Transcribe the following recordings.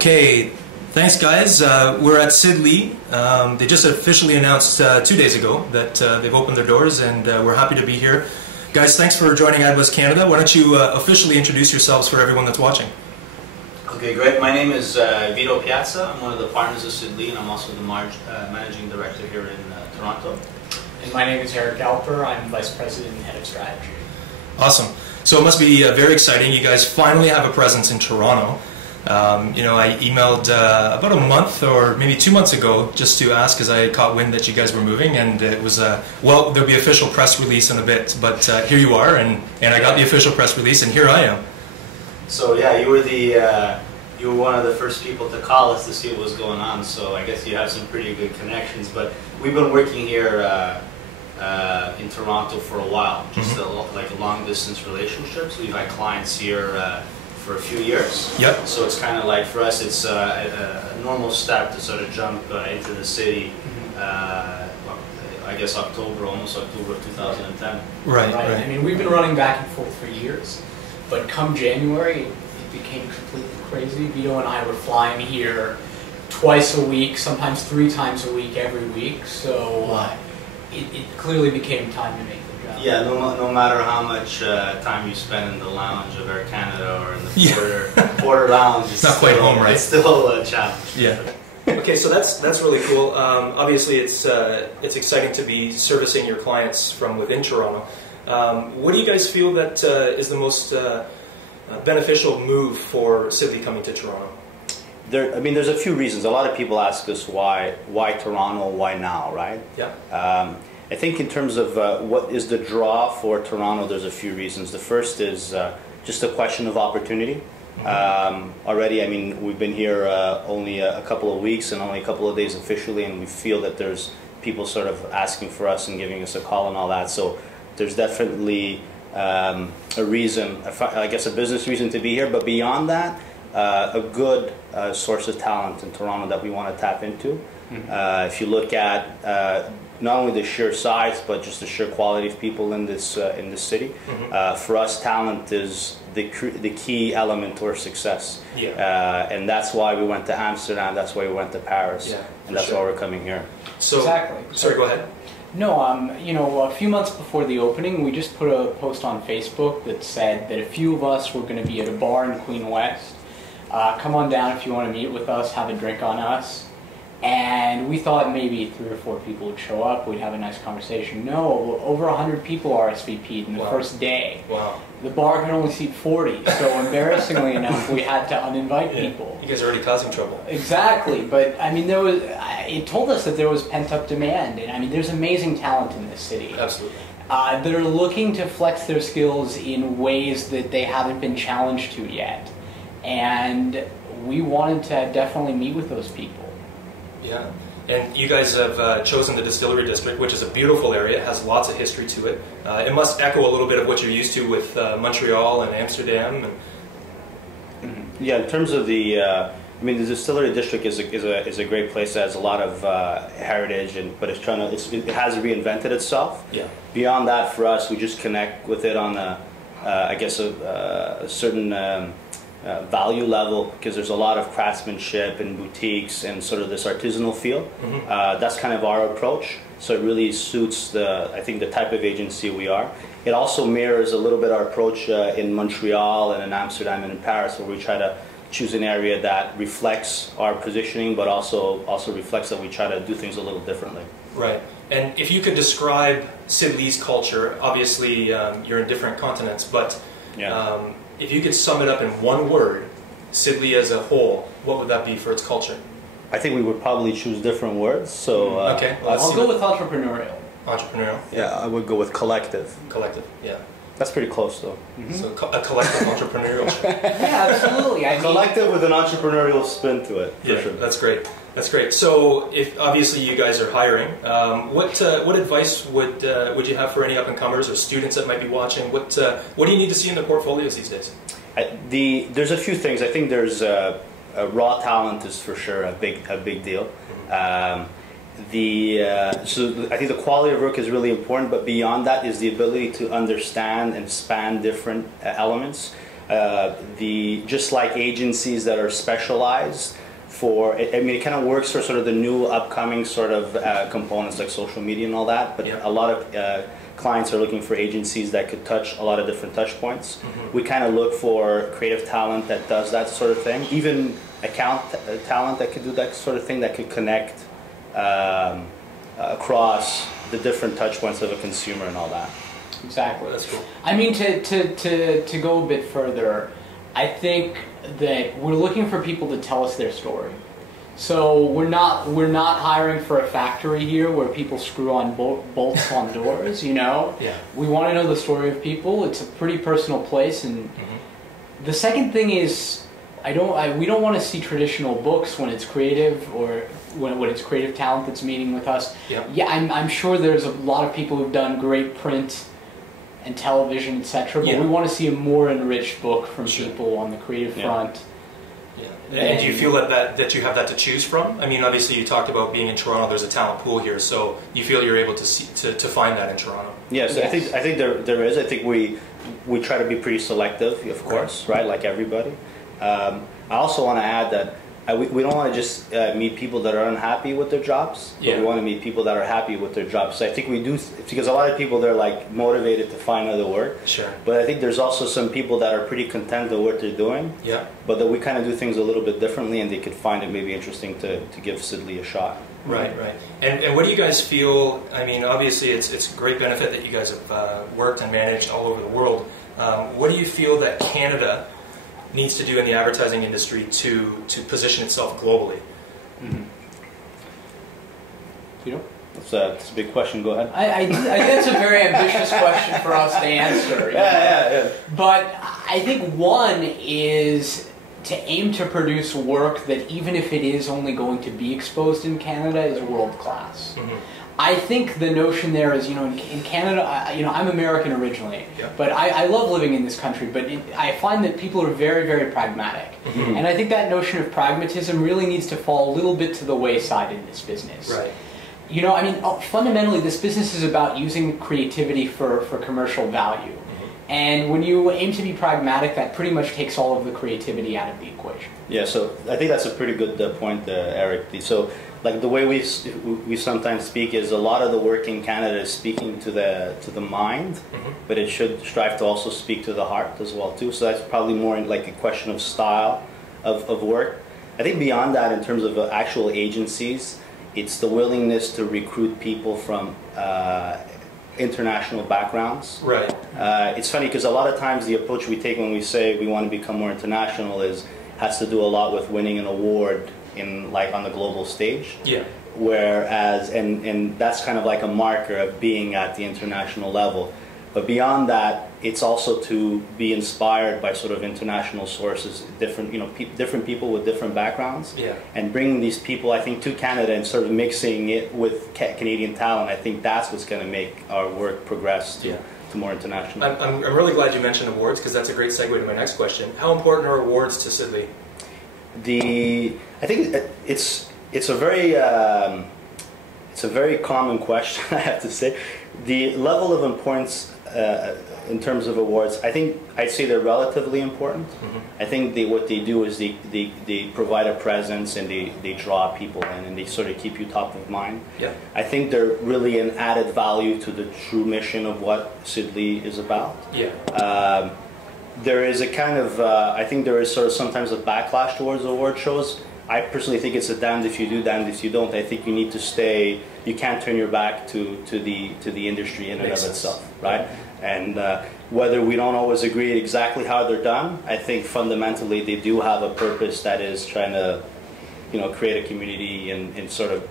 Okay, thanks guys. We're at Sid Lee. They just officially announced 2 days ago that they've opened their doors, and we're happy to be here. Guys, thanks for joining AdWest Canada. Why don't you officially introduce yourselves for everyone that's watching? Okay, great. My name is Vito Piazza. I'm one of the partners of Sid Lee, and I'm also the managing director here in Toronto. And my name is Eric Alper. I'm vice president and head of strategy. Awesome. So it must be very exciting. You guys finally have a presence in Toronto. You know, I emailed about a month or maybe 2 months ago just to ask, because I caught wind that you guys were moving, and it was, well, there'll be official press release in a bit, but here you are, and I got the official press release, and here I am. So yeah, you were one of the first people to call us to see what was going on, so I guess you have some pretty good connections, but we've been working here in Toronto for a while, just like a long distance relationship, so we've had clients here for a few years. Yep. So it's kind of like, for us, it's a normal step to sort of jump into the city. I guess almost October of 2010. Right. I mean, we've been running back and forth for years, but come January, it became completely crazy. Vito and I were flying here twice a week, sometimes 3 times a week, every week. So it clearly became time to make the jump. Yeah, no matter how much time you spend in the lounge of Air Canada or in the Porter Lounge, it's not quite home, right? It's still a challenge. Yeah. Okay, so that's really cool. Obviously, it's exciting to be servicing your clients from within Toronto. What do you guys feel that is the most beneficial move for Sid Lee coming to Toronto? I mean, there's a few reasons. A lot of people ask us why Toronto, why now, right? Yeah. I think in terms of what is the draw for Toronto, there's a few reasons. The first is just a question of opportunity. Already, I mean, we've been here only a couple of weeks and only a couple of days officially, and we feel that there's people sort of asking for us and giving us a call and all that. So there's definitely a reason, I guess a business reason to be here, but beyond that, a good source of talent in Toronto that we want to tap into. If you look at not only the sheer size, but just the sheer quality of people in this city, for us, talent is the key element to our success. Yeah. And that's why we went to Amsterdam. That's why we went to Paris, and that's why we're coming here. So, exactly. Sorry, go ahead. No, you know, a few months before the opening, we just put a post on Facebook that said that a few of us were going to be at a bar in Queen West. Come on down if you want to meet with us, have a drink on us. And we thought maybe 3 or 4 people would show up, we'd have a nice conversation. No, over 100 people RSVP'd in the first day. Wow. The bar could only seat 40, so embarrassingly enough, we had to uninvite people. You guys are already causing trouble. Exactly, but I mean, it told us that there was pent-up demand, and I mean, there's amazing talent in this city. Absolutely. That are looking to flex their skills in ways that they haven't been challenged to yet. And we wanted to definitely meet with those people. Yeah, and you guys have chosen the Distillery District, which is a beautiful area. It has lots of history to it. It must echo a little bit of what you're used to with Montreal and Amsterdam. And yeah, in terms of the, I mean, the Distillery District is a great place that has a lot of heritage, but it has reinvented itself. Yeah. Beyond that, for us, we just connect with it on I guess a certain value level, because there's a lot of craftsmanship and boutiques and sort of this artisanal feel. That's kind of our approach, so it really suits I think the type of agency we are. It also mirrors a little bit our approach in Montreal and in Amsterdam and in Paris, where we try to choose an area that reflects our positioning, but also reflects that we try to do things a little differently. Right. And if you could describe Sid Lee's culture, obviously you're in different continents, but if you could sum it up in one word, Sid Lee as a whole, what would that be for its culture? I think we would probably choose different words. So okay, I'll go with entrepreneurial. Entrepreneurial. Yeah, I would go with collective. Collective. Yeah. That's pretty close, though. So a collective entrepreneurial. Yeah, absolutely. I mean, collective with an entrepreneurial spin to it. For sure. That's great. That's great. So, if obviously you guys are hiring, what advice would you have for any up and comers or students that might be watching? What do you need to see in the portfolios these days? There's a few things. I think there's raw talent is for sure a big deal. So I think the quality of work is really important, but beyond that is the ability to understand and span different elements. just like agencies that are specialized for, I mean, it kind of works for sort of the new upcoming sort of components like social media and all that, but a lot of clients are looking for agencies that could touch a lot of different touch points. We kind of look for creative talent that does that sort of thing, even account talent that could do that sort of thing, that could connect across the different touch points of a consumer and all that. Exactly. That's cool. I mean, to go a bit further, I think that we're looking for people to tell us their story. So we're not hiring for a factory here where people screw on bolts on doors. You know. Yeah. We want to know the story of people. It's a pretty personal place, and the second thing is, we don't want to see traditional books when it's creative or when it's creative talent that's meeting with us. Yep. Yeah, I'm sure there's a lot of people who've done great print and television, etc. But we want to see a more enriched book from people on the creative front. Yeah. And do you feel that you have that to choose from? I mean, obviously you talked about being in Toronto. There's a talent pool here, so you feel you're able to find that in Toronto. Yes, I think there is. I think we try to be pretty selective, of course, right? Like everybody. I also want to add that we don't want to just meet people that are unhappy with their jobs, but we want to meet people that are happy with their jobs. So I think we do, because a lot of people, they're like motivated to find other work. Sure. But I think there's also some people that are pretty content with what they're doing. Yeah. But that we kind of do things a little bit differently, and they could find it maybe interesting to give Sid Lee a shot. Right, right. And what do you guys feel? I mean, obviously it's a great benefit that you guys have worked and managed all over the world. What do you feel that Canada needs to do in the advertising industry to position itself globally? Vito? That's a big question. Go ahead. I think that's a very ambitious question for us to answer. Yeah. But I think one is to aim to produce work that, even if it is only going to be exposed in Canada, is world class. I think the notion there is, in Canada, I'm American originally, but I love living in this country, but I find that people are very, very pragmatic. And I think that notion of pragmatism really needs to fall a little bit to the wayside in this business. Right. Fundamentally, this business is about using creativity for commercial value. And when you aim to be pragmatic, that pretty much takes all of the creativity out of the equation. Yeah, so I think that's a pretty good point, Eric. So, like, the way we sometimes speak is a lot of the work in Canada is speaking to the mind, but it should strive to also speak to the heart as well too. So that's probably more like a question of style of work. I think beyond that, in terms of actual agencies, it's the willingness to recruit people from international backgrounds. Right. It's funny because a lot of times the approach we take when we say we want to become more international has to do a lot with winning an award on the global stage. Yeah. Whereas, and that's kind of like a marker of being at the international level. But beyond that, it's also to be inspired by sort of international sources, different people with different backgrounds, and bringing these people, I think, to Canada and sort of mixing it with Canadian talent. I think that's what's going to make our work progress to more international. I'm really glad you mentioned awards, because that's a great segue to my next question. How important are awards to Sid Lee? I think it's a very common question, I have to say. The level of importance in terms of awards, I'd say they're relatively important. I think what they do is they provide a presence, and they draw people in, and they sort of keep you top of mind. Yeah. I think they're really an added value to the true mission of what Sid Lee is about. Yeah. There is a kind of, I think there is sort of sometimes a backlash towards award shows. I personally think it's a damned if you do, damned if you don't. I think you need to stay, you can't turn your back to the industry in and of itself, right? And whether we don't always agree exactly how they're done, I think fundamentally they do have a purpose that is trying to, create a community and sort of,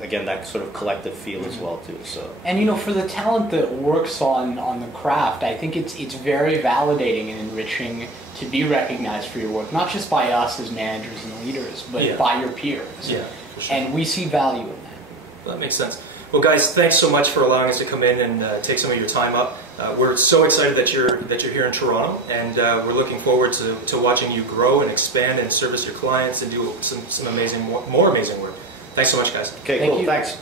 again, that sort of collective feel as well too. So. And for the talent that works on the craft, I think it's very validating and enriching to be recognized for your work, not just by us as managers and leaders, but by your peers. Yeah, for sure. And we see value in that. That makes sense. Well, guys, thanks so much for allowing us to come in and take some of your time up. We're so excited that you're here in Toronto, and we're looking forward to watching you grow and expand and service your clients and do some more amazing work. Thanks so much, guys. Okay, Thank cool. you. Thanks.